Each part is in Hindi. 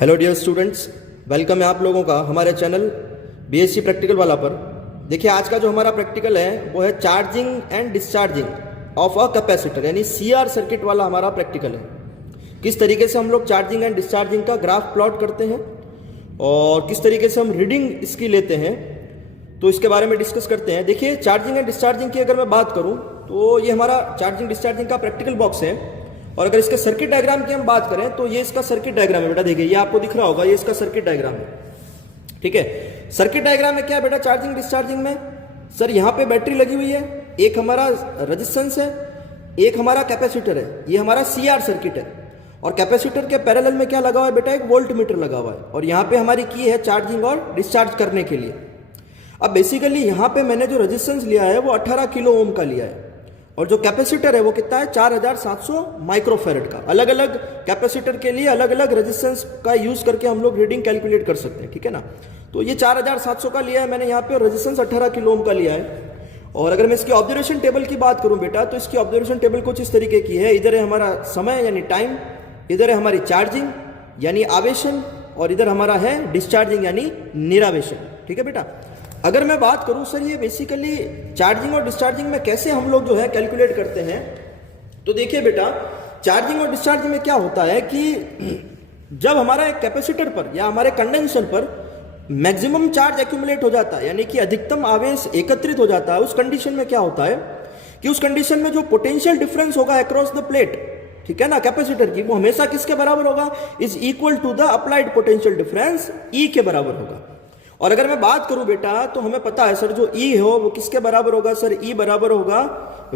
हेलो डियर स्टूडेंट्स, वेलकम है आप लोगों का हमारे चैनल बीएससी प्रैक्टिकल वाला पर। देखिए आज का जो हमारा प्रैक्टिकल है वो है charging and discharging of a capacitor, यानी सीआर सर्किट वाला हमारा प्रैक्टिकल है। किस तरीके से हम लोग चार्जिंग एंड डिस्चार्जिंग का ग्राफ प्लॉट करते हैं और किस तरीके से हम रीडिंग इसकी लेते हैं, तो इसके बारे में डिस्कस करते हैं। देखिए चार्जिंग एंड डिस्चार्जिंग की अगर मैं बात करूँ तो ये हमारा चार्जिंग डिस्चार्जिंग का प्रैक्टिकल बॉक्स है। और अगर इसके सर्किट डायग्राम की हम बात करें तो ये इसका सर्किट डायग्राम है बेटा। देखिए ये आपको दिख रहा होगा, ये इसका सर्किट डायग्राम है। ठीक है, सर्किट डायग्राम में क्या है बेटा चार्जिंग डिस्चार्जिंग में? सर यहाँ पे बैटरी लगी हुई है, एक हमारा रेजिस्टेंस है, एक हमारा कैपेसिटर है। ये हमारा सीआर सर्किट है और कैपेसिटर के पैरेलल में क्या लगा हुआ है बेटा? एक वोल्ट मीटर लगा हुआ है। और यहाँ पे हमारी की है चार्जिंग और डिस्चार्ज करने के लिए। अब बेसिकली यहाँ पे मैंने जो रेजिस्टेंस लिया है वो 18 किलो ओम का लिया है और जो कैपेसिटर है वो कितना है? 4700 माइक्रोफेरेड का। अलग अलग कैपेसिटर के लिए अलग अलग रेजिस्टेंस का यूज करके हम लोग रीडिंग कैलकुलेट कर सकते हैं, ठीक है ना। तो ये 4700 का लिया है मैंने यहाँ पे, रेजिस्टेंस 18 किलो ओम का लिया है। और अगर मैं इसकी ऑब्जर्वेशन टेबल की बात करूं बेटा तो इसकी ऑब्जर्वेशन टेबल कुछ इस तरीके की है। इधर है हमारा समय यानी टाइम, इधर है हमारी चार्जिंग यानी आवेशन, और इधर हमारा है डिस्चार्जिंग यानी निरावेशन। ठीक है बेटा, अगर मैं बात करूं सर ये बेसिकली चार्जिंग और डिस्चार्जिंग में कैसे हम लोग जो है कैलकुलेट करते हैं, तो देखिए बेटा चार्जिंग और डिस्चार्जिंग में क्या होता है कि जब हमारा एक कैपेसिटर पर या हमारे कंडेंसर पर मैक्सिमम चार्ज एक्यूमुलेट हो जाता है, यानी कि अधिकतम आवेश एकत्रित हो जाता है, उस कंडीशन में क्या होता है कि उस कंडीशन में जो पोटेंशियल डिफरेंस होगा अक्रॉस द प्लेट, ठीक है ना, कैपेसिटर की, वो हमेशा किसके बराबर होगा? Is equal to the applied potential difference, e के बराबर होगा। और अगर मैं बात करूं बेटा तो हमें पता है सर जो ई हो वो किसके बराबर होगा? सर ई बराबर होगा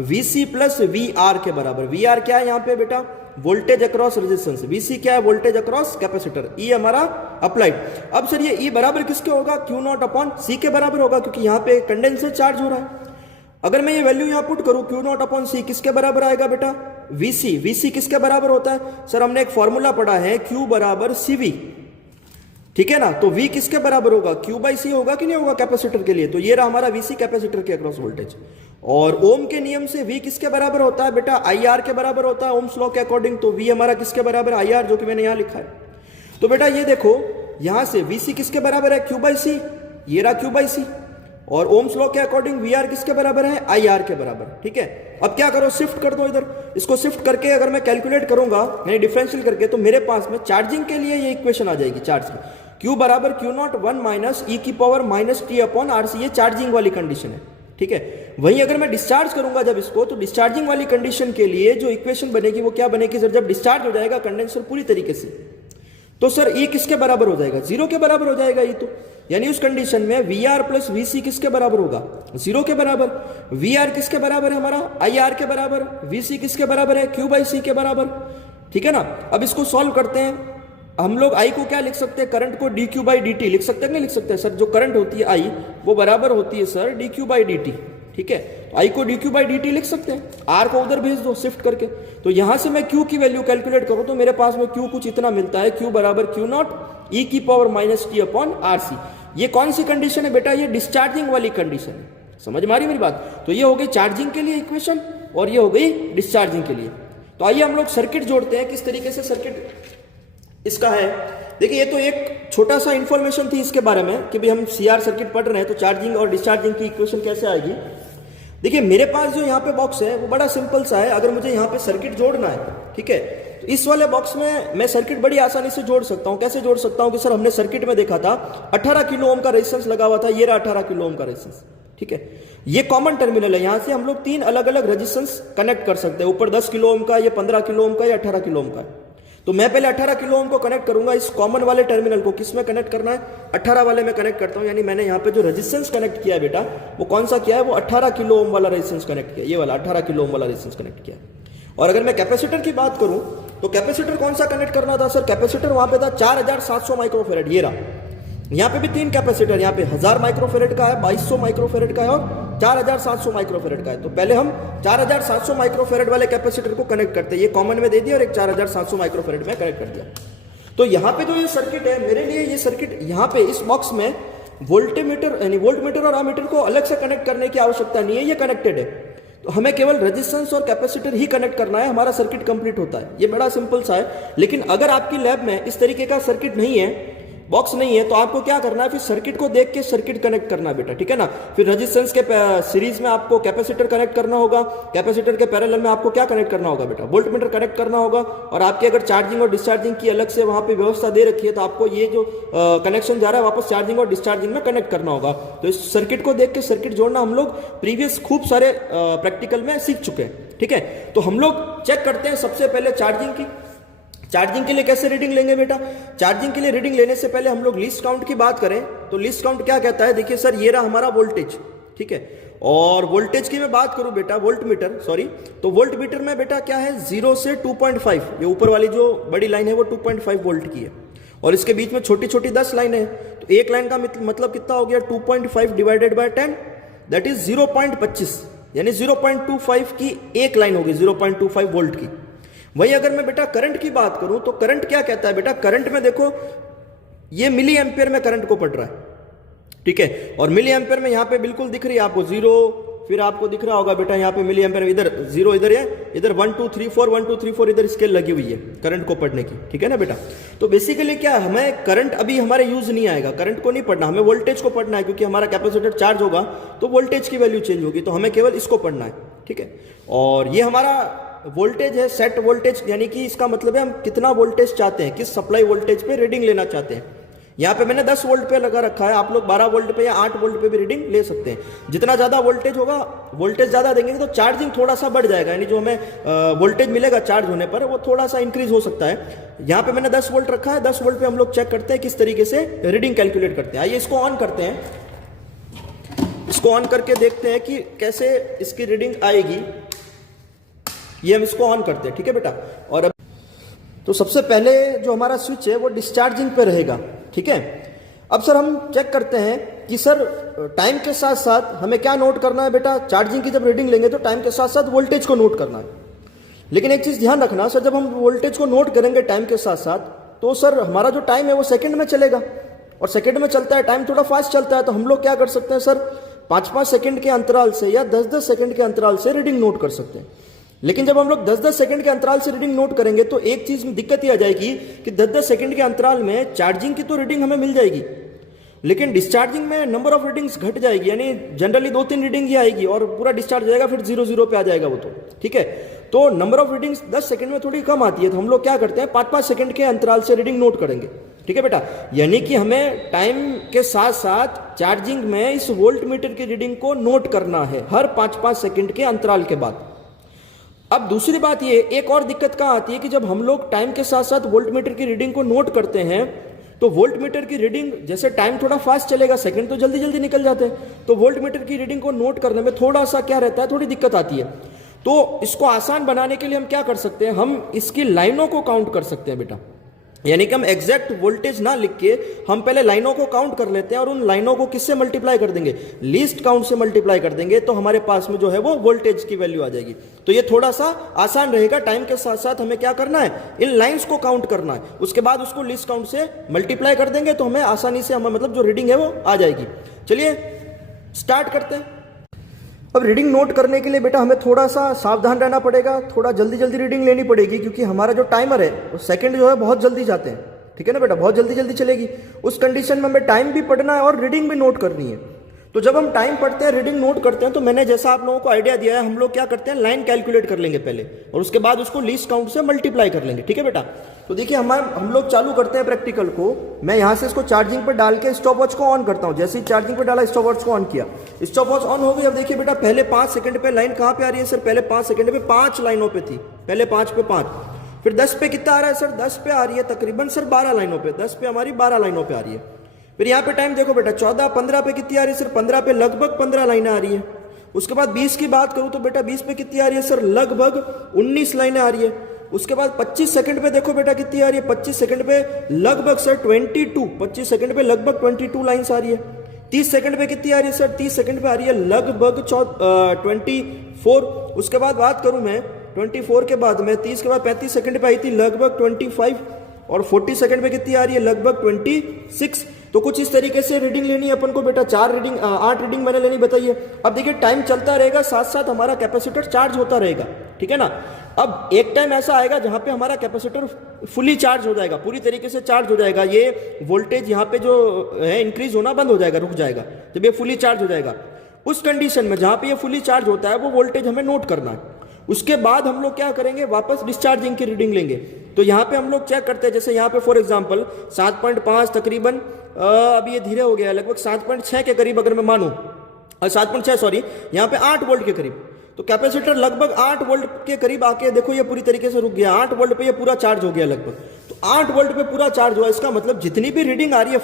VC प्लस VR के बराबर। VR क्या है यहाँ पे बेटा? Voltage across resistance. VC क्या है? Voltage across capacitor. ई हमारा अप्लाइड। अब सर ये ई बराबर किसके होगा? Q0 अपॉन C के बराबर होगा, क्योंकि यहाँ पे कंडेंसर चार्ज हो रहा है। अगर मैं ये वैल्यू यहाँ पुट करूं Q0 अपॉन C किसके बराबर आएगा बेटा? VC। VC किसके बराबर होता है? सर हमने एक फॉर्मूला पढ़ा है Q बराबर CV, ठीक है ना। तो V किसके बराबर होगा? Q बाई C होगा कि नहीं होगा कैपेसिटर के लिए? तो ये रहा हमारा VC कैपेसिटर के अक्रॉस वोल्टेज। और ओम के नियम से V किसके बराबर होता है बेटा? IR के बराबर होता है ओम्स लॉ के अकॉर्डिंग। तो V हमारा किसके बराबर है? IR, जो कि मैंने यहां लिखा है। तो बेटा ये देखो यहां से VC किसके बराबर है? Q बाई C, ये रहा Q बाई C। और ओम्स लॉ के अकॉर्डिंग VR किसके बराबर है? IR के बराबर। ठीक है, अब क्या करो, शिफ्ट कर दो इधर। इसको शिफ्ट करके अगर मैं कैलकुलेट करूंगा यानी डिफरेंशियल करके, तो मेरे पास में चार्जिंग के लिए ये इक्वेशन आ जाएगी चार्ज की। Q बराबर Q0 1 माइनस ई की power minus T upon RC, ये चार्जिंग वाली कंडीशन है। ठीक है, वहीं अगर मैं डिस्चार्ज करूंगा जब इसको, तो डिस्चार्जिंग वाली कंडीशन के लिए जो इक्वेशन बनेगी वो क्या बनेगी सर? जब डिस्चार्ज हो जाएगा कंडेंसर पूरी तरीके से, तो सर ई किसके बराबर हो जाएगा? 0 के बराबर हो जाएगा ये। तो यानी उस कंडीशन में VR प्लस VC किसके बराबर होगा? 0 के बराबर। VR किसके बराबर है हमारा? IR के बराबर। VC किसके बराबर है? Q बाई C के बराबर। ठीक है ना। अब इसको सॉल्व करते हैं हम लोग। I को क्या लिख सकते हैं? करंट को dQ बाई dt लिख सकते हैं, नहीं लिख सकते हैं? सर जो करंट होती है I वो बराबर होती है सर dQ बाई dt। ठीक है, I को dQ बाई dt लिख सकते हैं, R को उधर भेज दो शिफ्ट करके। तो यहां से मैं Q की वैल्यू कैलकुलेट करूं तो मेरे पास में Q कुछ इतना मिलता है, Q बराबर Q0 ई की power minus T upon RC। ये कौन सी कंडीशन है बेटा? ये डिस्चार्जिंग वाली कंडीशन है। समझ में आ रही मेरी बात? तो ये हो गई चार्जिंग के लिए इक्वेशन और ये हो गई डिस्चार्जिंग के लिए। तो आइए हम लोग सर्किट जोड़ते हैं, किस तरीके से सर्किट इसका है। देखिए ये तो एक छोटा सा इंफॉर्मेशन थी इसके बारे में कि भाई हम सीआर सर्किट पढ़ रहे हैं तो चार्जिंग और डिस्चार्जिंग की इक्वेशन कैसे आएगी। देखिए मेरे पास जो यहाँ पे बॉक्स है वो बड़ा सिंपल सा है। अगर मुझे यहाँ पे सर्किट जोड़ना है, ठीक है, तो इस वाले बॉक्स में मैं सर्किट बड़ी आसानी से जोड़ सकता हूँ। कैसे जोड़ सकता हूँ कि सर हमने सर्किट में देखा था 18 किलो ओम का रेजिस्टेंस लगा हुआ था, ये रहा 18 किलो ओम का रेजिस्टेंस। ठीक है, ये कॉमन टर्मिनल है, यहाँ से हम लोग 3 अलग अलग रेजिस्टेंस कनेक्ट कर सकते हैं। ऊपर 10 किलो ओम का, ये 15 किलो ओम का, ये 18 किलो ओम का। तो मैं पहले 18 किलो ओम को कनेक्ट करूंगा। इस कॉमन वाले टर्मिनल को किस में कनेक्ट करना है? 18 वाले में कनेक्ट करता हूं। यानी मैंने यहाँ पे जो रेजिस्टेंस कनेक्ट किया है बेटा वो कौन सा किया है? वो 18 किलो ओम वाला रेजिस्टेंस कनेक्ट किया, ये वाला 18 किलो ओम वाला रेजिस्टेंस कनेक्ट किया। और अगर मैं कैपेसिटर की बात करूं तो कैपेसिटर कौन सा कनेक्ट करना था सर? कैपेसिटर वहां पे था 4700 माइक्रोफेरेड, ये रहा। यहाँ पे भी 3 कैपेसिटर, यहाँ पे 1000 माइक्रोफेरेड का है, 2200 माइक्रोफेरेड का है और 4700 माइक्रोफेरेड का है। तो पहले हम 4700 माइक्रोफेरेड वाले कैपेसिटर को कनेक्ट करते हैं, ये कॉमन में दे दिया और एक 4700 माइक्रोफेरेड में कनेक्ट कर दिया। तो यहाँ पे जो ये सर्किट है मेरे लिए, ये सर्किट यहाँ पे इस बॉक्स में वोल्टमीटर यानी वोल्टमीटर और अमीटर को अलग से कनेक्ट करने की आवश्यकता नहीं है, ये कनेक्टेड है। तो हमें केवल रेजिस्टेंस और कैपेसिटर ही कनेक्ट करना है, हमारा सर्किट कंप्लीट होता है। ये बड़ा सिंपल सा है। लेकिन अगर आपकी लैब में इस तरीके का सर्किट नहीं है, बॉक्स नहीं है, तो आपको क्या करना है, फिर सर्किट को देख के सर्किट कनेक्ट करना है बेटा, ठीक है ना। फिर रेजिस्टेंस के सीरीज में आपको कैपेसिटर कनेक्ट करना होगा, कैपेसिटर के पैरेलल में आपको क्या कनेक्ट करना होगा बेटा, वोल्टमीटर कनेक्ट करना होगा। और आपकी अगर चार्जिंग और डिस्चार्जिंग की अलग से वहां पे व्यवस्था दे रखी है, तो आपको ये जो कनेक्शन जा रहा है वापस चार्जिंग और डिस्चार्जिंग में कनेक्ट करना होगा। तो इस सर्किट को देख के सर्किट जोड़ना हम लोग प्रीवियस खूब सारे प्रैक्टिकल में सीख चुके हैं, ठीक है। तो हम लोग चेक करते हैं सबसे पहले चार्जिंग की। चार्जिंग के लिए कैसे रीडिंग लेंगे बेटा, चार्जिंग के लिए रीडिंग लेने से पहले हम लोग लीस्ट काउंट की बात करें तो लीस्ट काउंट क्या कहता है, देखिए सर ये रहा हमारा वोल्टेज, ठीक है। और वोल्टेज की मैं बात करूं बेटा, वोल्टमीटर सॉरी, तो वोल्टमीटर में बेटा क्या है 0 से 2.5, ये ऊपर वाली जो बड़ी लाइन है वो 2.5 वोल्ट की है और इसके बीच में छोटी छोटी 10 लाइनें हैं। तो एक लाइन का मतलब कितना हो गया 2.5 डिवाइडेड बाय 10, दैट इज 0.25, यानी 0.25 की एक लाइन होगी 0.25 वोल्ट की। वही अगर मैं बेटा करंट की बात करूं तो करंट क्या कहता है बेटा, करंट में देखो ये मिली एम्पियर में करंट को पढ़ रहा है, ठीक है। और मिली एम्पियर में यहां पे बिल्कुल दिख रही है आपको 0, फिर आपको दिख रहा होगा बेटा यहाँ पे मिली एम्पियर, इधर 0 इधर है, इधर 1 2 3 4 1 2 3 4 इधर स्केल लगी हुई है करंट को पढ़ने की, ठीक है ना बेटा। तो बेसिकली क्या, हमें करंट अभी हमारे यूज नहीं आएगा, करंट को नहीं पढ़ना, हमें वोल्टेज को पढ़ना है, क्योंकि हमारा कैपेसिटर चार्ज होगा तो वोल्टेज की वैल्यू चेंज होगी, तो हमें केवल इसको पढ़ना है, ठीक है। और ये हमारा वोल्टेज है सेट वोल्टेज, यानी कि इसका मतलब है हम कितना वोल्टेज चाहते हैं, किस सप्लाई वोल्टेज पे रीडिंग लेना चाहते हैं। यहाँ पे मैंने 10 वोल्ट पे लगा रखा है, आप लोग 12 वोल्ट पे या 8 वोल्ट पे भी रीडिंग ले सकते हैं। जितना ज्यादा वोल्टेज होगा, वोल्टेज ज्यादा देंगे तो चार्जिंग थोड़ा सा बढ़ जाएगा, यानी जो हमें वोल्टेज मिलेगा चार्ज होने पर वो थोड़ा सा इंक्रीज हो सकता है। यहाँ पे मैंने 10 वोल्ट रखा है, 10 वोल्ट पे हम लोग चेक करते हैं किस तरीके से रीडिंग कैलकुलेट करते हैं। आइए इसको ऑन करते हैं, इसको ऑन करके देखते हैं कि कैसे इसकी रीडिंग आएगी। ये हम इसको ऑन करते हैं, ठीक है बेटा। और अब तो सबसे पहले जो हमारा स्विच है वो डिस्चार्जिंग पे रहेगा, ठीक है। अब सर हम चेक करते हैं कि सर टाइम के साथ साथ हमें क्या नोट करना है बेटा, चार्जिंग की जब रीडिंग लेंगे तो टाइम के साथ साथ वोल्टेज को नोट करना है। लेकिन एक चीज ध्यान रखना सर, जब हम वोल्टेज को नोट करेंगे टाइम के साथ साथ, तो सर हमारा जो टाइम है वो सेकंड में चलेगा, और सेकंड में चलता है, टाइम थोड़ा फास्ट चलता है। तो हम लोग क्या कर सकते हैं सर, 5-5 सेकंड के अंतराल से या 10-10 सेकंड के अंतराल से रीडिंग नोट कर सकते हैं। लेकिन जब हम लोग 10-10 सेकंड के अंतराल से रीडिंग नोट करेंगे तो एक चीज में दिक्कत ही आ जाएगी कि 10-10 सेकंड के अंतराल में चार्जिंग की तो रीडिंग हमें मिल जाएगी, लेकिन डिस्चार्जिंग में नंबर ऑफ रीडिंग्स घट जाएगी, यानी जनरली 2-3 रीडिंग ही आएगी और पूरा डिस्चार्ज हो जाएगा, फिर 0-0 पे आ जाएगा वो, तो ठीक है। तो नंबर ऑफ रीडिंग्स 10 सेकंड में थोड़ी कम आती है, तो हम लोग क्या करते हैं 5-5 सेकंड के अंतराल से रीडिंग नोट करेंगे, ठीक है बेटा। यानी कि हमें टाइम के साथ साथ चार्जिंग में इस वोल्ट मीटर की रीडिंग को नोट करना है हर 5-5 सेकंड के अंतराल के बाद। अब दूसरी बात ये, एक और दिक्कत कहाँ आती है कि जब हम लोग टाइम के साथ साथ वोल्ट मीटर की रीडिंग को नोट करते हैं तो वोल्ट मीटर की रीडिंग, जैसे टाइम थोड़ा फास्ट चलेगा, सेकंड तो जल्दी जल्दी निकल जाते हैं, तो वोल्ट मीटर की रीडिंग को नोट करने में थोड़ा सा क्या रहता है, थोड़ी दिक्कत आती है। तो इसको आसान बनाने के लिए हम क्या कर सकते हैं, हम इसकी लाइनों को काउंट कर सकते हैं बेटा। यानी कि हम एग्जैक्ट वोल्टेज ना लिख के हम पहले लाइनों को काउंट कर लेते हैं और उन लाइनों को किससे मल्टीप्लाई कर देंगे, लीस्ट काउंट से मल्टीप्लाई कर देंगे, तो हमारे पास में जो है वो वोल्टेज की वैल्यू आ जाएगी। तो ये थोड़ा सा आसान रहेगा। टाइम के साथ साथ हमें क्या करना है, इन लाइंस को काउंट करना है, उसके बाद उसको लीस्ट काउंट से मल्टीप्लाई कर देंगे तो हमें आसानी से हमें मतलब जो रीडिंग है वो आ जाएगी। चलिए स्टार्ट करते हैं। अब रीडिंग नोट करने के लिए बेटा हमें थोड़ा सा सावधान रहना पड़ेगा, थोड़ा जल्दी जल्दी रीडिंग लेनी पड़ेगी, क्योंकि हमारा जो टाइमर है वो सेकंड जो है बहुत जल्दी जाते हैं, ठीक है ना बेटा, बहुत जल्दी जल्दी चलेगी। उस कंडीशन में हमें टाइम भी पढ़ना है और रीडिंग भी नोट करनी है। तो जब हम टाइम पढ़ते हैं, रीडिंग नोट करते हैं, तो मैंने जैसा आप लोगों को आइडिया दिया है, हम लोग क्या करते हैं, लाइन कैलकुलेट कर लेंगे पहले और उसके बाद उसको लीस्ट काउंट से मल्टीप्लाई कर लेंगे, ठीक है बेटा। तो देखिए हम लोग चालू करते हैं प्रैक्टिकल को। मैं यहाँ से इसको चार्जिंग पर डाल के स्टॉप वॉच को ऑन करता हूँ। जैसे ही चार्जिंग पर डाला, स्टॉप वॉच को ऑन किया, स्टॉप वॉच ऑन हो गई। अब देखिए बेटा पहले 5 सेकंड पे लाइन कहाँ पे आ रही है सर, पहले 5 सेकंड पे 5 लाइनों पे थी, पहले 5 पे 5, फिर 10 पे कितना आ रहा है सर, 10 पे आ रही है तकरीबन सर 12 लाइनों पे, 10 पे हमारी 12 लाइनों पे आ रही है। फिर यहाँ पे टाइम देखो बेटा 14, 15 पे कितनी आ रही है सर, 15 पे लगभग 15 लाइनें आ रही है। उसके बाद 20 की बात करूं तो बेटा 20 पे कितनी आ रही है सर, लगभग 19 लाइनें आ रही है। उसके बाद 25 सेकंड पे देखो बेटा कितनी आ रही है, 25 सेकंड पे लगभग सर 22, 25 सेकंड पे लगभग 22 लाइन्स आ रही है। 30 सेकंड पे कितनी आ रही है सर, 30 सेकंड पे आ रही है लगभग 24। उसके बाद बात करूं मैं 24 के बाद में 30 के बाद 35 सेकंड पे आई थी लगभग 25, और 40 सेकंड पे कितनी आ रही है, लगभग 26। तो कुछ इस तरीके से रीडिंग लेनी है अपन को बेटा, 8 रीडिंग मैंने लेनी बताई है। अब देखिए टाइम चलता रहेगा, साथ साथ हमारा कैपेसिटर चार्ज होता रहेगा, ठीक है ना। अब एक टाइम ऐसा आएगा जहां पे हमारा कैपेसिटर फुली चार्ज हो जाएगा, पूरी तरीके से चार्ज हो जाएगा, ये वोल्टेज यहाँ पे जो है इंक्रीज होना बंद हो जाएगा, रुक जाएगा जब ये फुली चार्ज हो जाएगा। उस कंडीशन में जहां पे ये फुली चार्ज होता है वो वोल्टेज हमें नोट करना है। उसके बाद हम लोग क्या करेंगे, वापस डिस्चार्जिंग की रीडिंग लेंगे। तो यहाँ पे हम लोग चेक करते हैं, जैसे यहाँ पे फॉर एग्जांपल 7.5 तकरीबन, अभी ये धीरे हो गया है, लगभग 7.6 के करीब अगर मैं मानूं, 7.6 सॉरी, यहाँ पे 8 वोल्ट के करीब, तो कैपेसिटर लगभग 8 वोल्ट के करीब आके देखो ये पूरी तरीके से रुक गया, 8 वोल्ट पे ये पूरा चार्ज हो गया लगभग। तो 8 वोल्ट पे पूरा चार्ज हुआ, इसका मतलब जितनी भी रीडिंग आ रही है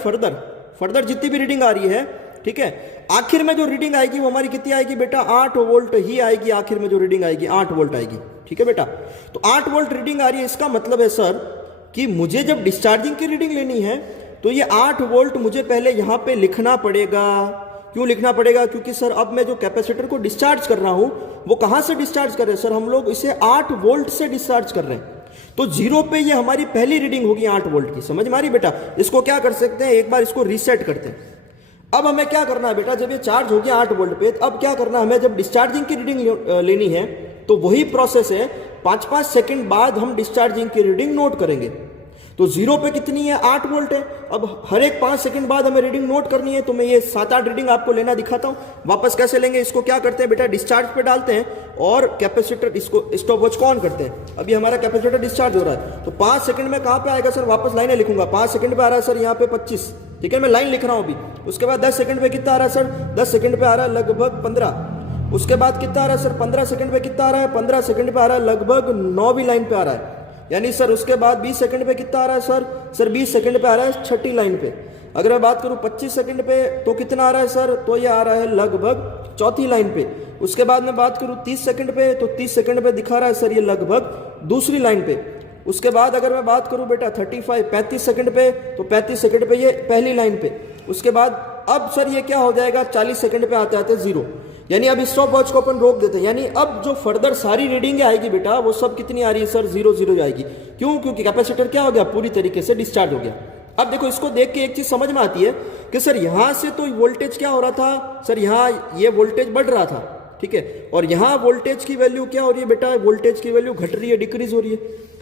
फर्दर जितनी भी रीडिंग आ रही है, ठीक है, आखिर में जो रीडिंग आएगी वो हमारी कितनी आएगी बेटा, 8 वोल्ट ही आएगी। आखिर में जो रीडिंग आएगी 8 वोल्ट आएगी, ठीक है बेटा। तो 8 वोल्ट रीडिंग आ रही है, इसका मतलब है सर कि मुझे जब डिस्चार्जिंग की रीडिंग लेनी है तो ये 8 वोल्ट मुझे पहले यहां पे लिखना पड़ेगा। क्यों लिखना पड़ेगा, क्योंकि सर अब मैं जो कैपेसिटर को डिस्चार्ज कर रहा हूं वो कहां से डिस्चार्ज कर रहे हैं सर, हम लोग इसे 8 वोल्ट से डिस्चार्ज कर रहे हैं। तो 0 पे ये हमारी पहली रीडिंग होगी 8 वोल्ट की, समझ में आ रही बेटा। इसको क्या कर सकते हैं, एक बार इसको रीसेट करते हैं। अब हमें क्या करना है बेटा, जब ये चार्ज हो गया 8 वोल्ट पे, अब क्या करना है, हमें जब डिस्चार्जिंग की रीडिंग लेनी है तो वही प्रोसेस है, 5-5 सेकंड बाद हम डिस्चार्जिंग की रीडिंग नोट करेंगे। तो 0 पे कितनी है, 8 वोल्ट है। अब हर एक 5 सेकंड बाद हमें रीडिंग नोट करनी है, तो मैं ये 7-8 रीडिंग आपको लेना दिखाता हूं। वापस कैसे लेंगे, इसको क्या करते हैं बेटा, डिस्चार्ज पे डालते हैं और कैपेसिटर, इसको स्टॉप वॉच को ऑन करते हैं। अभी हमारा कैपेसिटर डिस्चार्ज हो रहा है, तो 5 सेकंड में कहां पे आएगा सर, वापस लाइनें लिखूंगा। 5 सेकंड पे आ रहा है सर यहाँ पे 25, ठीक है, मैं लाइन लिख रहा हूं अभी। उसके बाद 10 सेकंड पे कितना आ रहा है सर, 10 सेकंड पे आ रहा है लगभग 15। उसके बाद कितना आ रहा है सर, 15 सेकंड पे कितना आ रहा है, 15 सेकंड पे आ रहा है लगभग 9वीं लाइन पे आ रहा है। यानी सर उसके बाद 20 सेकंड पे कितना आ रहा है सर 20 सेकंड पे आ रहा है 6ठी लाइन पे। अगर मैं बात करूं 25 सेकंड पे तो कितना आ रहा है सर, तो ये आ रहा है लगभग 4थी लाइन पे। उसके बाद मैं बात करूं 30 सेकंड पे, तो 30 सेकंड पे दिखा रहा है सर ये लगभग 2री लाइन पे। उसके बाद अगर मैं बात करूं बेटा 35 सेकंड पे, तो 35 सेकंड पे ये पहली लाइन पे। उसके बाद अब सर ये क्या हो जाएगा, 40 सेकंड पे आते आते 0। यानी अब स्टॉप वॉच को अपन रोक देते हैं, यानी अब जो फर्दर सारी रीडिंग आएगी बेटा वो सब कितनी आ रही है सर, 0 आएगी। क्यों, क्योंकि कैपेसिटर क्या हो गया, पूरी तरीके से डिस्चार्ज हो गया। अब देखो इसको देख के एक चीज समझ में आती है कि सर यहां से तो वोल्टेज क्या हो रहा था सर, यहां ये वोल्टेज बढ़ रहा था, ठीक है, और यहां वोल्टेज की वैल्यू क्या हो रही है बेटा, वोल्टेज की वैल्यू घट रही है, डिक्रीज हो रही है।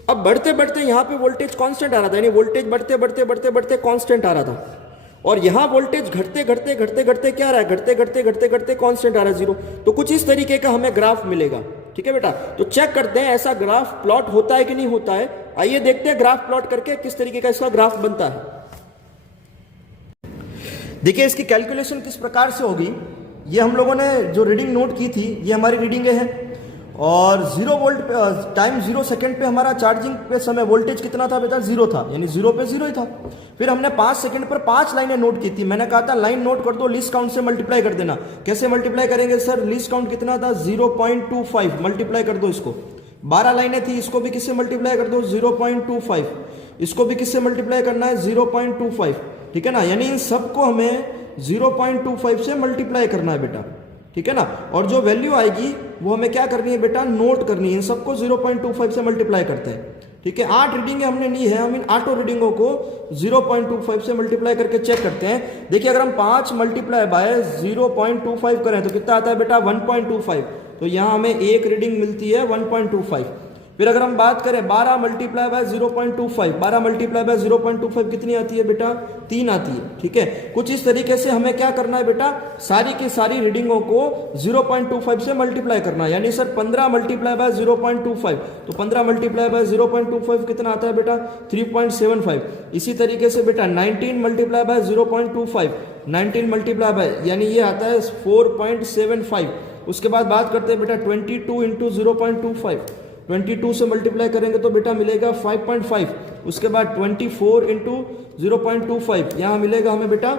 अब बढ़ते बढ़ते यहां पे वोल्टेज कांस्टेंट आ रहा था, यानी वोल्टेज बढ़ते बढ़ते बढ़ते बढ़ते कांस्टेंट आ रहा था, और यहां वोल्टेज घटते घटते घटते घटते क्या आ रहा है, घटते घटते घटते घटते कांस्टेंट आ रहा है 0। तो कुछ इस तरीके का हमें ग्राफ मिलेगा, ठीक है बेटा। तो चेक करते हैं ऐसा ग्राफ प्लॉट होता है कि नहीं होता है। आइए देखते हैं ग्राफ प्लॉट करके किस तरीके का इसका ग्राफ बनता है। देखिए इसकी कैलकुलेशन किस प्रकार से होगी। ये हम लोगों ने जो रीडिंग नोट की थी ये हमारी रीडिंगें हैं, और 0 वोल्ट पे टाइम 0 सेकंड पे हमारा चार्जिंग पे समय वोल्टेज कितना था बेटा, 0 था, यानी 0 पे 0 ही था। फिर हमने 5 सेकंड पर 5 लाइनें नोट की थी। मैंने कहा था लाइन नोट कर दो, लीस्ट काउंट से मल्टीप्लाई कर देना। कैसे मल्टीप्लाई करेंगे सर, लीस्ट काउंट कितना था 0.25, मल्टीप्लाई कर दो इसको। 12 लाइनें थी, इसको भी किससे मल्टीप्लाई कर दो 0.25, इसको भी किससे मल्टीप्लाई करना है 0.25, ठीक है ना। यानी इन सबको हमें 0.25 से मल्टीप्लाई करना है बेटा, ठीक है ना। और जो वैल्यू आएगी वो हमें क्या करनी है बेटा, नोट करनी है। इन सबको 0.25 से मल्टीप्लाई करते हैं, ठीक है। 8 रीडिंगें हमने ली है, हम इन 8 रीडिंगों को 0.25 से मल्टीप्लाई करके चेक करते हैं। देखिए अगर हम 5 मल्टीप्लाई बाय 0.25 करें तो कितना आता है बेटा 1.25, तो यहां हमें एक रीडिंग मिलती है 1.25। फिर अगर हम बात करें 12 मल्टीप्लाई बाय 0.25, 12 मल्टीप्लाई बाय 0.25 कितनी आती है बेटा, 3 आती है, ठीक है। कुछ इस तरीके से हमें क्या करना है बेटा, सारी की सारी रीडिंगों को 0.25 से मल्टीप्लाई करना है। यानी सर 15 मल्टीप्लाई बाय 0.25, तो 15 मल्टीप्लाई बाय 0.25 कितना आता है बेटा 3.75। इसी तरीके से बेटा 19 मल्टीप्लाई बाय 0.25, 19 मल्टीप्लाई बाय यानी ये आता है 4.75। उसके बाद बात करते हैं बेटा 22 इंटू 0.25, 22 से मल्टीप्लाई करेंगे तो बेटा मिलेगा 5.5। उसके बाद 24 इंटू 0.25 यहाँ मिलेगा हमें बेटा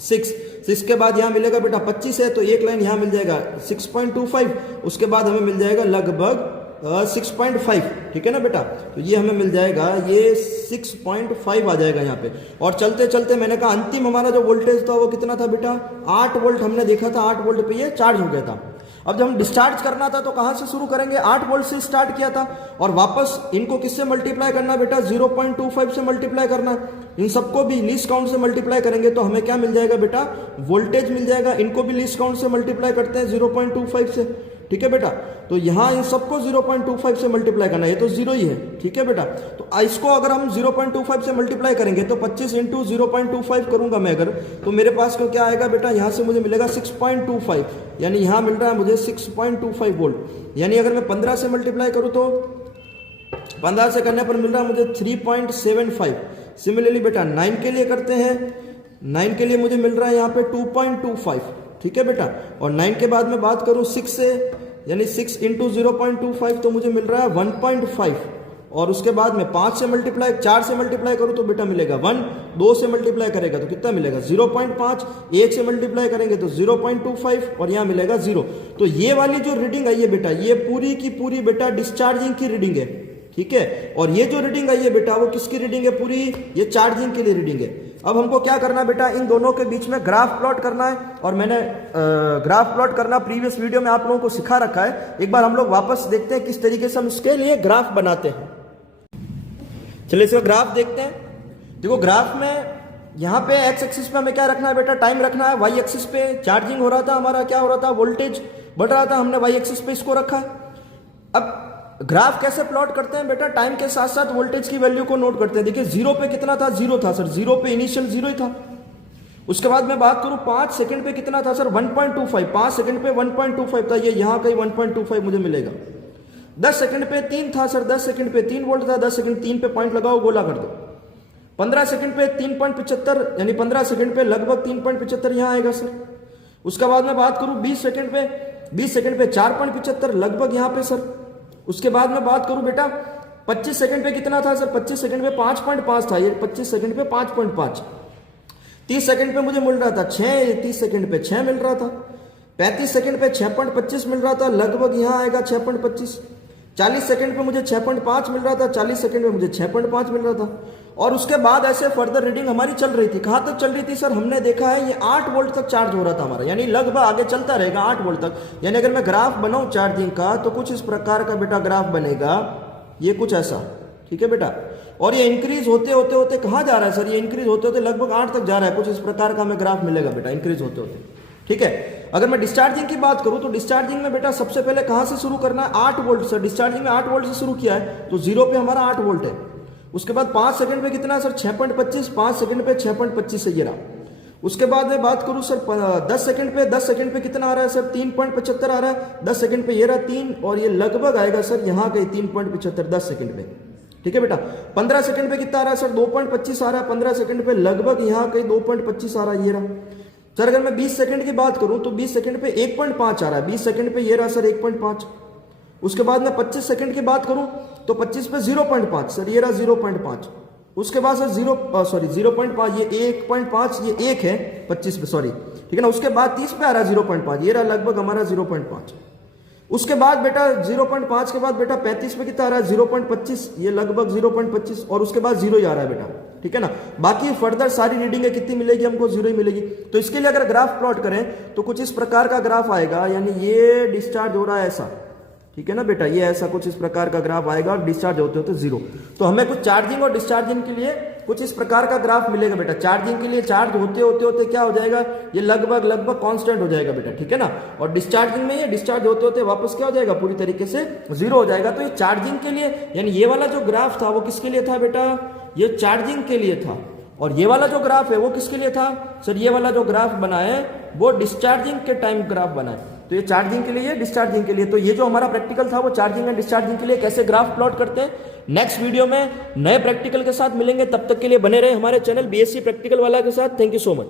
6 के बाद यहाँ मिलेगा बेटा 25 है, तो एक लाइन यहाँ मिल जाएगा 6.25। उसके बाद हमें मिल जाएगा लगभग 6.5, ठीक है ना बेटा। तो ये हमें मिल जाएगा, ये 6.5 आ जाएगा यहाँ पे। और चलते चलते मैंने कहा अंतिम हमारा जो वोल्टेज था वो कितना था बेटा 8 वोल्ट, हमने देखा था 8 वोल्ट पे ये चार्ज हो गया था। अब जब हम डिस्चार्ज करना था तो कहां से शुरू करेंगे, 8 वोल्ट से स्टार्ट किया था और वापस इनको किससे मल्टीप्लाई करना बेटा, 0.25 से मल्टीप्लाई करना है। इन सबको भी लीस्ट काउंट से मल्टीप्लाई करेंगे तो हमें क्या मिल जाएगा बेटा, वोल्टेज मिल जाएगा। इनको भी लीस्ट काउंट से मल्टीप्लाई करते हैं 0.25 से, ठीक है बेटा। तो यहां इन सबको 0.25 से मल्टीप्लाई करना है, ये तो 0 ही है, ठीक है बेटा। तो इसको अगर हम 0.25 से मल्टीप्लाई करेंगे तो 25 इंटू 0.25 करूंगा मैं अगर, तो मेरे पास को क्या आएगा बेटा, यहां से मुझे मिलेगा 6.25, यानी यहां मिल रहा है मुझे 6.25 वोल्ट। यानी अगर मैं 15 से मल्टीप्लाई करूं तो 15 से करने पर मिल रहा है मुझे 3.75। सिमिलरली बेटा 9 के लिए करते हैं, 9 के लिए मुझे मिल रहा है यहाँ पे 2.25, ठीक है बेटा। और 9 के बाद में बात करूं 6 से, यानी 6 इंटू 0.25 तो मुझे मिल रहा है 1.5। और उसके बाद में 5 से मल्टीप्लाई, 4 से मल्टीप्लाई करूं तो बेटा मिलेगा 1, 2 से मल्टीप्लाई करेगा तो कितना मिलेगा 0.5, 1 से मल्टीप्लाई करेंगे तो 0.25 और यहाँ मिलेगा 0। तो ये वाली जो रीडिंग आई है बेटा, ये पूरी की पूरी बेटा डिस्चार्जिंग की रीडिंग है, ठीक है। और ये जो रीडिंग आई है बेटा वो किसकी रीडिंग है, पूरी ये चार्जिंग के लिए रीडिंग है। अब हमको क्या करना है बेटा, इन दोनों के बीच में ग्राफ प्लॉट करना है। और मैंने ग्राफ प्लॉट करना प्रीवियस वीडियो में आप लोगों को सिखा रखा है। एक बार हम लोग वापस देखते हैं किस तरीके से हम इसके लिए ग्राफ बनाते हैं। चलिए इसका ग्राफ देखते हैं। देखो ग्राफ में यहाँ पे एक्स एक्सिस पे हमें क्या रखना है बेटा, टाइम रखना है। वाई एक्सिस पे चार्जिंग हो रहा था हमारा, क्या हो रहा था, वोल्टेज बढ़ रहा था, हमने वाई एक्सिस पे इसको रखा है। अब ग्राफ कैसे प्लॉट करते हैं बेटा, टाइम के साथ साथ वोल्टेज की वैल्यू को नोट करते हैं। देखिए 0 पे कितना था, 0 था सर, 0 पे इनिशियल 0 ही था। उसके बाद मैं बात करूं 5 सेकंड पे कितना था सर, 1.25, 5 सेकंड पे 1.25 था, ये यहां कहीं 1.25 मुझे मिलेगा। 10 सेकंड पे 3 था सर, 10 सेकंड पे 3 वोल्ट था, 10 सेकंड 3 पे पॉइंट लगाओ, गोला कर दो। 15 सेकंड पे 3.75, यानी 15 सेकंड पे लगभग 3.75 यहां आएगा सर। उसके बाद मैं बात करूं 20 सेकंड पे 4.75 लगभग यहां पे सर। उसके बाद में बात करूं बेटा 25 सेकंड पे कितना था सर, 25 सेकंड पे 5.5 था, ये 25 सेकंड पे 5.5। 30 सेकंड पे मुझे मिल रहा था 6, 30 सेकंड पे 6 मिल रहा था। 35 सेकंड पे 6.25 मिल रहा था, लगभग यहां आएगा 6.25। 40 सेकंड पे मुझे 6.5 मिल रहा था, 40 सेकंड पे मुझे 6.5 मिल रहा था। और उसके बाद ऐसे फर्दर रीडिंग हमारी चल रही थी। कहां तक चल रही थी सर, हमने देखा है ये 8 वोल्ट तक चार्ज हो रहा था हमारा, यानी लगभग आगे चलता रहेगा 8 वोल्ट तक। यानी अगर मैं ग्राफ बनाऊं चार्जिंग का तो कुछ इस प्रकार का बेटा ग्राफ बनेगा, ये कुछ ऐसा, ठीक है बेटा। और ये इंक्रीज होते होते होते कहां जा रहा है सर, ये इंक्रीज होते होते लगभग 8 तक जा रहा है, कुछ इस प्रकार का हमें ग्राफ मिलेगा बेटा इंक्रीज होते होते, ठीक है। अगर मैं डिस्चार्जिंग की बात करूं तो डिस्चार्जिंग में बेटा सबसे पहले कहां से शुरू करना है, 8 वोल्ट सर। डिस्चार्जिंग में 8 वोल्ट से शुरू किया है तो 0 पे हमारा 8 वोल्ट है। उसके बाद 5 सेकंड पे कितना है सर, 6.25, 5 सेकंड पे 6.25 से ये रहा। उसके बाद मैं बात करूं सर 10 सेकंड पे कितना आ रहा है सर, 3.75 आ रहा है। 10 सेकंड पे ये रहा 3 और ये लगभग आएगा सर यहाँ कहीं 3.75 10 सेकंड पे, ठीक है बेटा। 15 सेकंड पे कितना आ रहा है सर, 2.25 आ रहा है। 15 सेकंड पे लगभग यहाँ कहीं 2.25 आ रहा है, ये रहा सर। अगर मैं 20 सेकंड की बात करूं तो 20 सेकंड पे 1.5 आ रहा है, 20 सेकंड पे ये रहा सर 1.5। उसके बाद मैं 25 सेकंड की बात करूं तो 25 पे 0.5 सर, ये रहा 0.5। उसके बाद सर 0.5, ये 1.5, ये 1 है 25 पे, सॉरी, ठीक है ना। उसके बाद 30 पे आ रहा है 0.5, ये रहा लगभग हमारा 0.5। उसके बाद बेटा 0.5 के बाद बेटा 35 पे कितना आ रहा है 0.25, ये लगभग 0.25 और उसके बाद 0 ही आ रहा है बेटा, ठीक है ना। बाकी फर्दर सारी रीडिंग कितनी मिलेगी हमको, 0 ही मिलेगी। तो इसके लिए अगर ग्राफ प्लॉट करें तो कुछ इस प्रकार का ग्राफ आएगा, यानी ये डिस्चार्ज हो रहा है ऐसा, ठीक है ना बेटा, ये ऐसा कुछ इस प्रकार का ग्राफ आएगा और डिस्चार्ज होते होते 0। तो हमें कुछ चार्जिंग और डिस्चार्जिंग के लिए कुछ इस प्रकार का ग्राफ मिलेगा बेटा। चार्जिंग के लिए चार्ज होते होते होते क्या हो जाएगा, ये लगभग कांस्टेंट हो जाएगा बेटा, ठीक है ना। और डिस्चार्जिंग में ये डिस्चार्ज होते होते वापस क्या हो जाएगा, पूरी तरीके से 0 हो जाएगा। तो ये चार्जिंग के लिए, यानी ये वाला जो ग्राफ था वो किसके लिए था बेटा, ये चार्जिंग के लिए था। और ये वाला जो ग्राफ है वो किसके लिए था सर, ये वाला जो ग्राफ बना है वो डिस्चार्जिंग के टाइम ग्राफ बना है। तो ये चार्जिंग के लिए, डिस्चार्जिंग के लिए। तो ये जो हमारा प्रैक्टिकल था वो चार्जिंग एंड डिस्चार्जिंग के लिए कैसे ग्राफ प्लॉट करते हैं, नेक्स्ट वीडियो में नए प्रैक्टिकल के साथ मिलेंगे। तब तक के लिए बने रहे हमारे चैनल बीएससी प्रैक्टिकल वाला के साथ। Thank you so much.